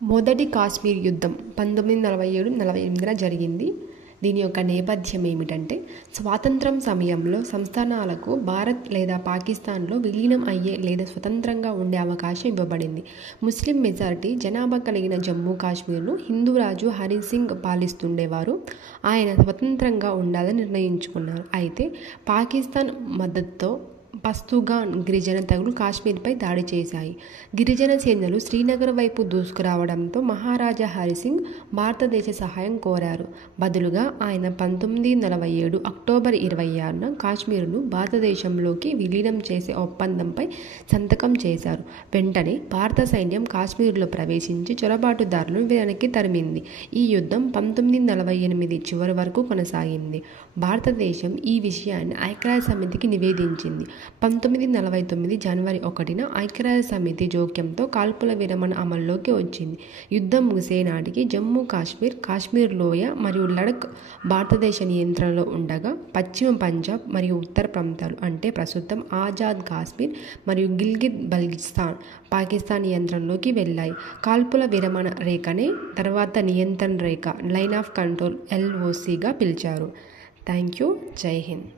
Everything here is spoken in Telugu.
మొదటి కాశ్మీర్ యుద్ధం 1947-48 జరిగింది. దీని యొక్క నేపథ్యం ఏమిటంటే, స్వాతంత్రం సమయంలో సంస్థానాలకు భారత్ లేదా పాకిస్తాన్లో విలీనం అయ్యే లేదా స్వతంత్రంగా ఉండే అవకాశం ఇవ్వబడింది. ముస్లిం మెజారిటీ జనాభా కలిగిన జమ్మూ కాశ్మీర్ను హిందూ రాజు హరి సింగ్ పాలిస్తుండేవారు. ఆయన స్వతంత్రంగా ఉండాలని నిర్ణయించుకున్నారు. అయితే పాకిస్తాన్ మద్దతుతో పస్తూగాన్ గిరిజన తెగలు కాశ్మీర్పై దాడి చేశాయి. గిరిజన సేనలు శ్రీనగర్ వైపు దూసుకురావడంతో మహారాజా హరిసింగ్ భారతదేశ సహాయం కోరారు. బదులుగా ఆయన 1947 అక్టోబర్ 26న కాశ్మీర్ను భారతదేశంలోకి విలీనం చేసే ఒప్పందంపై సంతకం చేశారు. వెంటనే భారత సైన్యం కాశ్మీర్లో ప్రవేశించి చొరబాటుదారులను వెనక్కి తరిమింది. ఈ యుద్ధం 1948 చివరి వరకు కొనసాగింది. భారతదేశం ఈ విషయాన్ని ఐక్యరాజ్య సమితికి నివేదించింది. 1949 జనవరి 1న ఐక్యరాజ్య సమితి జోక్యంతో కాల్పుల విరమణ అమల్లోకి వచ్చింది. యుద్ధం ముగిసే నాటికి జమ్మూ కాశ్మీర్, కాశ్మీర్ లోయ మరియు లడఖ్ భారతదేశ నియంత్రణలో ఉండగా, పశ్చిమ పంజాబ్ మరియు ఉత్తర ప్రాంతాలు అంటే ప్రస్తుతం ఆజాద్ కాశ్మీర్ మరియు గిల్గిత్ బల్టిస్తాన్ పాకిస్తాన్ నియంత్రణలోకి వెళ్ళాయి. కాల్పుల విరమణ రేఖనే తర్వాత నియంత్రణ రేఖ, లైన్ ఆఫ్ కంట్రోల్ LOCగా పిలిచారు. Thank you. జై హింద్.